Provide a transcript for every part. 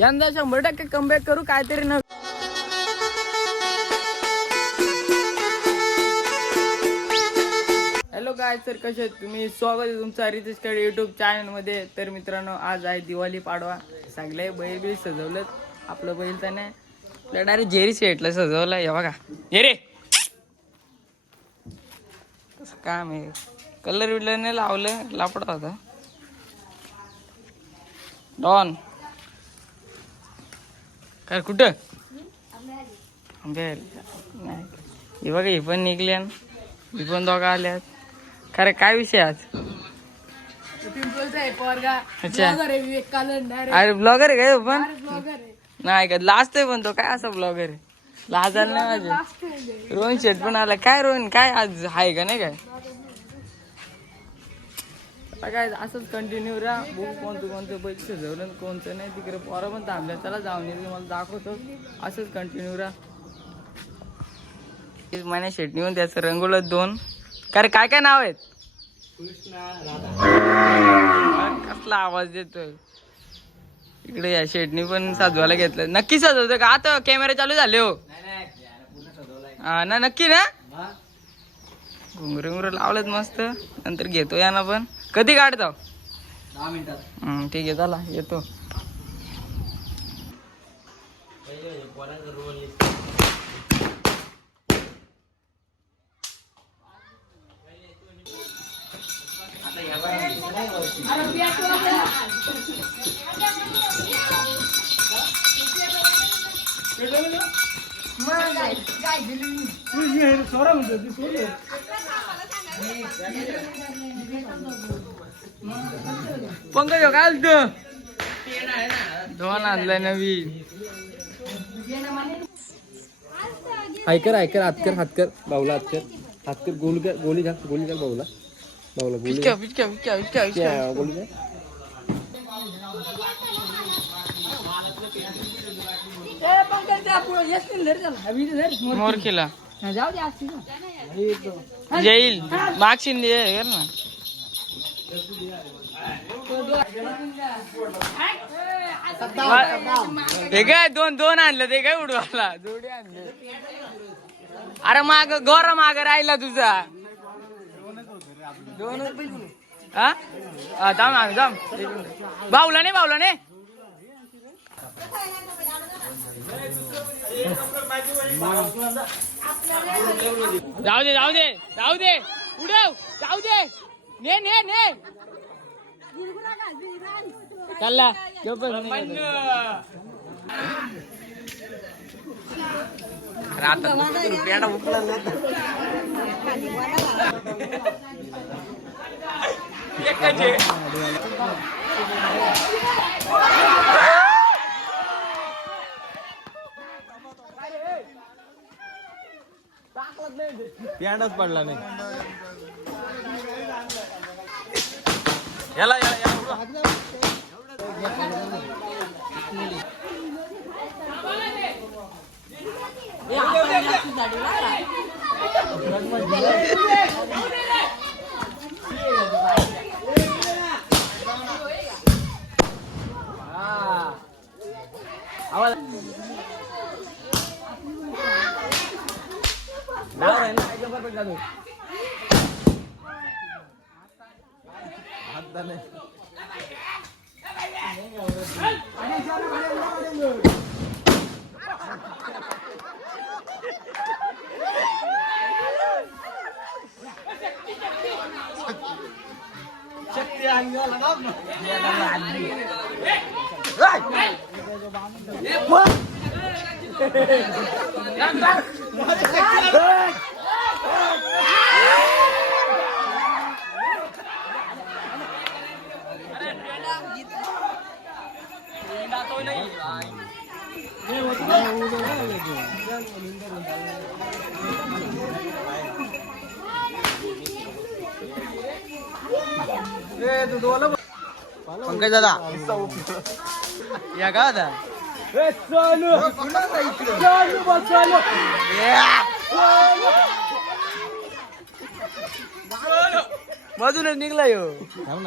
यंदा शंभर टक्के कमबॅक करू काहीतरी न हॅलो काय तर कसे आहेत तुम्ही? स्वागत आहे तुमचा रितेशकडे युट्यूब चॅनलमध्ये तर मित्रांनो आज आहे दिवाळी पाडवा. चांगले बैल बिल सजवलं आपलं बैल त्याने आपल्या डायरेक्ट जेरी सेटला सजवलं हे बघा. जेरे कसं काम आहे? कलर बिलर नाही लावलं लापडा होता डॉन काय कुठं? आंबेल नाही. हे बघा ही पण निघली ही पण दोघं आल्यात. खरं काय विषय आज? पिंपलचा आहे पोरगा अच्छा. अरे ब्लॉगर आहे काय तो पण? ब्लॉगर आहे नाही का? लास्ट आहे पण तो. काय असा ब्लॉगर आहे? लाजाल नाही माझे रोहन शेट पण आला. काय रोहन काय आज? आहे का नाही काय? आता काय असंच कंटिन्यू राहा. बघू कोणतं कोणतं बैल सजवलं आणि कोणतं नाही तिकडे पोरं पण थांबल्या त्याला जाऊन येते मला दाखवतो. असंच कंटिन्यू राहा. महिन्या शेट नेऊन त्याचं रंगवलं दोन. काय रे, काय काय नाव आहेत? कसला आवाज देतोय. इकडे या शेटनी पण साजवायला घेतलं. नक्की सजवतं का? आता कॅमेरा चालू झाले हो. हा ना नक्की ना? घुंगरे घुंगरे लावलेत मस्त. नंतर घेतो याना पण. कधी काढतो? दहा मिनिटात. हम्म, ठीक आहे चला येतो. पंकज हो, काय दोन आणलाय नवीन. ऐकर ऐकर हातकर हातकर. बाऊला हातकर. हातकर गोली कर गोली घाल गोली घाल बाऊला. बाऊला गोली पिचक्या पिचक्या पिचक्या पिचक्या पिचक्या. गोली घाल. मोर केला जाऊ दे असतील ना जाईल. मागशील दे ना. ते काय दोन दोन आणलं ते काय उडवाला जोडी आणले. अरे माग गोरा माग राहिला तुझा. दोन हा जाम जाम ना नाही बाहुला नाही जाऊ दे जाऊ दे जाऊ दे. उडव जाऊ दे. ने ने ने. चला प्यांडाच पडला नाही. याला याला याला पंकज दादा या का आता मधूनच निघला यो थांब ना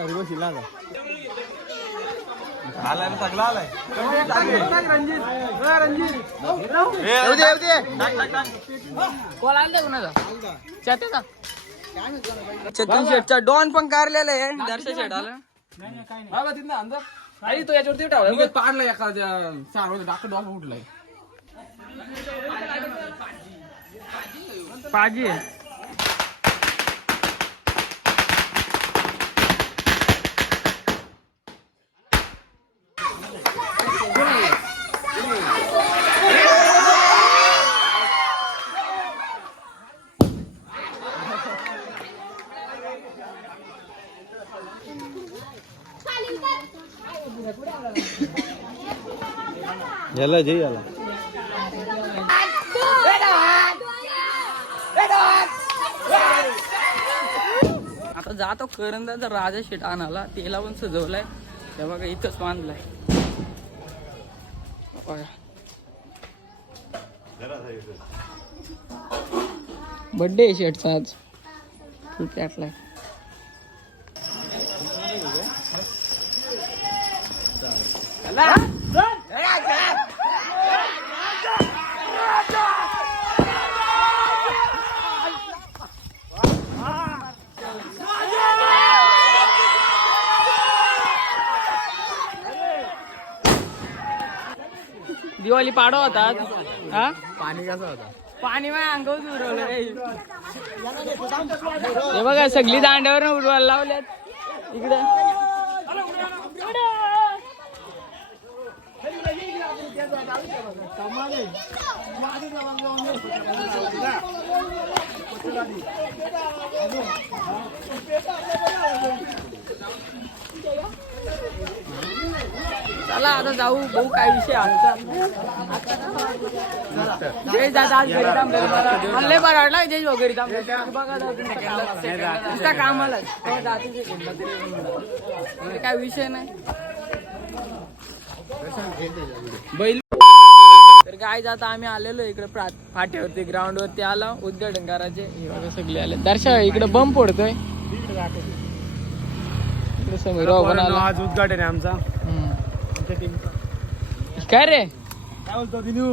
रिवर्स इला कॉल आणले कुणाचा? चेताचा चेतन शेटचा डॉन पण कारलेला आहे. दर्शन शेट आला. बाबा तिथं अंदर. आई तो याच्यावरती ठेवला. पाडला एखाद्या चार वाजता डॉक्टर डॉक्टर उठलाय पाजी. याला जे याला. आता जातो करंदाचा राजा शेट आणाला. त्याला पण सजवलाय. ते बघा इथंच बांधलाय. बड्डे आहे शेटचा आज. फुल पॅकलाय दिवाळी पाडो होता. हा? पाणी कसं होता. पाणी माझ्या अंगावर उडवलं हे बघा सगळी दांड्यावर उडवायला लावल्यात. इकडं. चला आता जाऊ. भाऊ काय विषय आमचा जय दादा लय बरं वाटलं जय थांबले बघा कामाला. काय विषय नाही. बैल. तर काय जाता आम्ही आलेलो इकडे फाट्यावरती ग्राउंड वरती आलो. उद्घाटन करायचे. सगळे आले. दर्शक इकडे बम पडतोय. आज उद्घाटन आहे आमचा. हम्म. काय रे? काय बोलतो दिनू?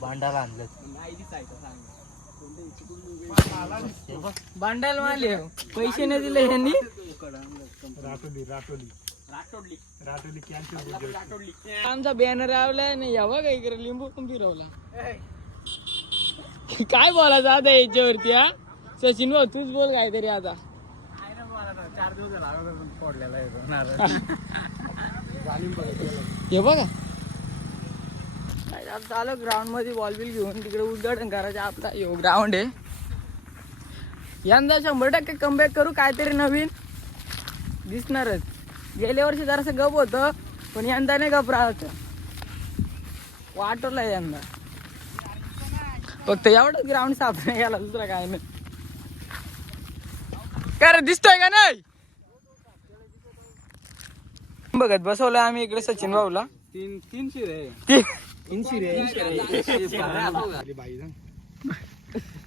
भांडारा आणलं भांडायला मारले पैसे नाही दिले यांनी राटोली राटोली राटोली कॅन्टीन आमचा बॅनर लावलाय नाही या बघा इकडे लिंबू पण फिरवला. काय बोलायचं आता याच्यावरती हा? सचिन भाऊ तूच बोल काहीतरी आता. चार दिवस झाला अगोदर फोडलेला आहे हे बघा. काय आता आलो ग्राउंडमध्ये बॉल बिल घेऊन तिकडे उद्घाटन करायचं आपला यो ग्राउंड आहे. यंदा शंभर टक्के कमबॅक करू काहीतरी नवीन. दिसणारच. गेल्या वर्षी जरासं गप होतं पण यंदा नाही गप राहत. वाटवलं यंदा. फक्त एवढं ग्राउंड साफ नाही गेला दुसरा काय नाही. काय रे दिसतोय का नाही? बघत बसवलं आम्ही इकडे सचिन भाऊला. तीन तीनशे रे ते- तीनशे रे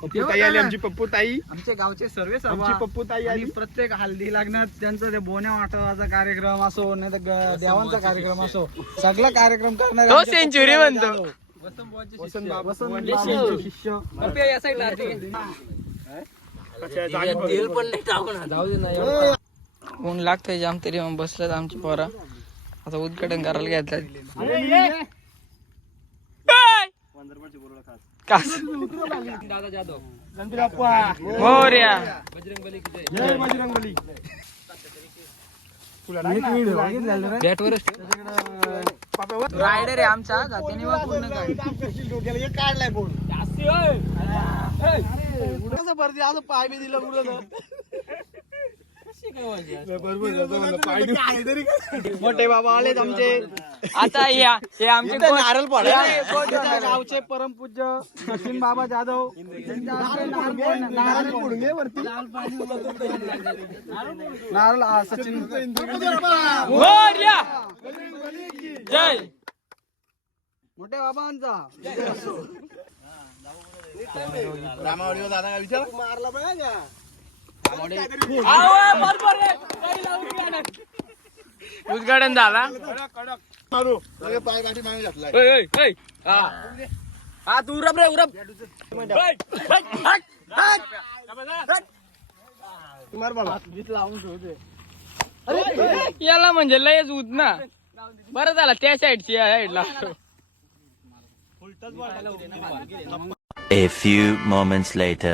पप्पू ताई आली आमची पप्पू ताई. आमच्या गावचे सर्वे आमची पप्पू ताई आणि आली. प्रत्येक हल्दी लग्नात त्यांचं ते बोण्या वाटवाचा कार्यक्रम असो नाही तर देवांचा कार्यक्रम असो. सगळा कार्यक्रम करणारे तो आमचे सेंचुरी पप्पू म्हणतो. जाधव. वसंत बाबा वसंत शिष्य. बाबांचे शिष्य. पप्पी ऊन लागतंय जाम तरी मग बसलं आमची पोरा. आता उद्घाटन करायला घेतलं दादा जाधव मोर्या? बॅटवरच रायडर आहे आमचा जातीने मग पूर्ण गाडी काढलाय कसं पाय बी दिलं कुठं मोठे बाबा आलेत आमचे. आता या हे आमचे नारळ ठेवणार? गावचे परमपूज्य सचिन बाबा जाधव. नारळ हा, सचिन. जय! मोठ्या बाबांचा उद्घाटन झाला. हा. हा तू उरब रे हट. याला म्हणजे लयच उत ना बरं झाला त्या साईडची या साईडला A few moments later.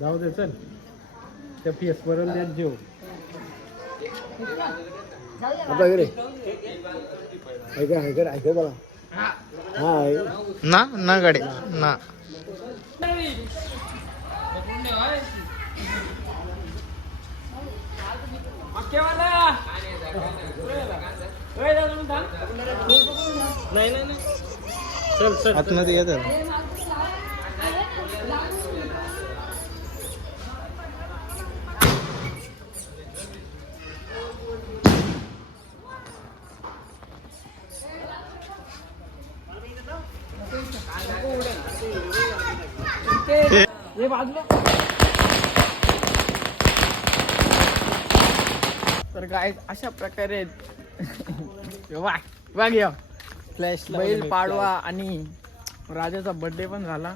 जाऊ दे चल. त्या पीएस पर्यंत देत जेव. आता ऐका ऐका ऐका हा ना ना गाडी ना. नाही नाही नाही. आतमध्ये येत तर काय अशा प्रकारे फ्लॅश बैल पाडवा आणि राजाचा बर्थडे पण झाला.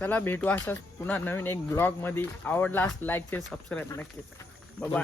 चला भेटू अशाच पुन्हा नवीन एक ब्लॉगमध्ये आवडला लाईक ते सबस्क्राईब नक्कीच. बाय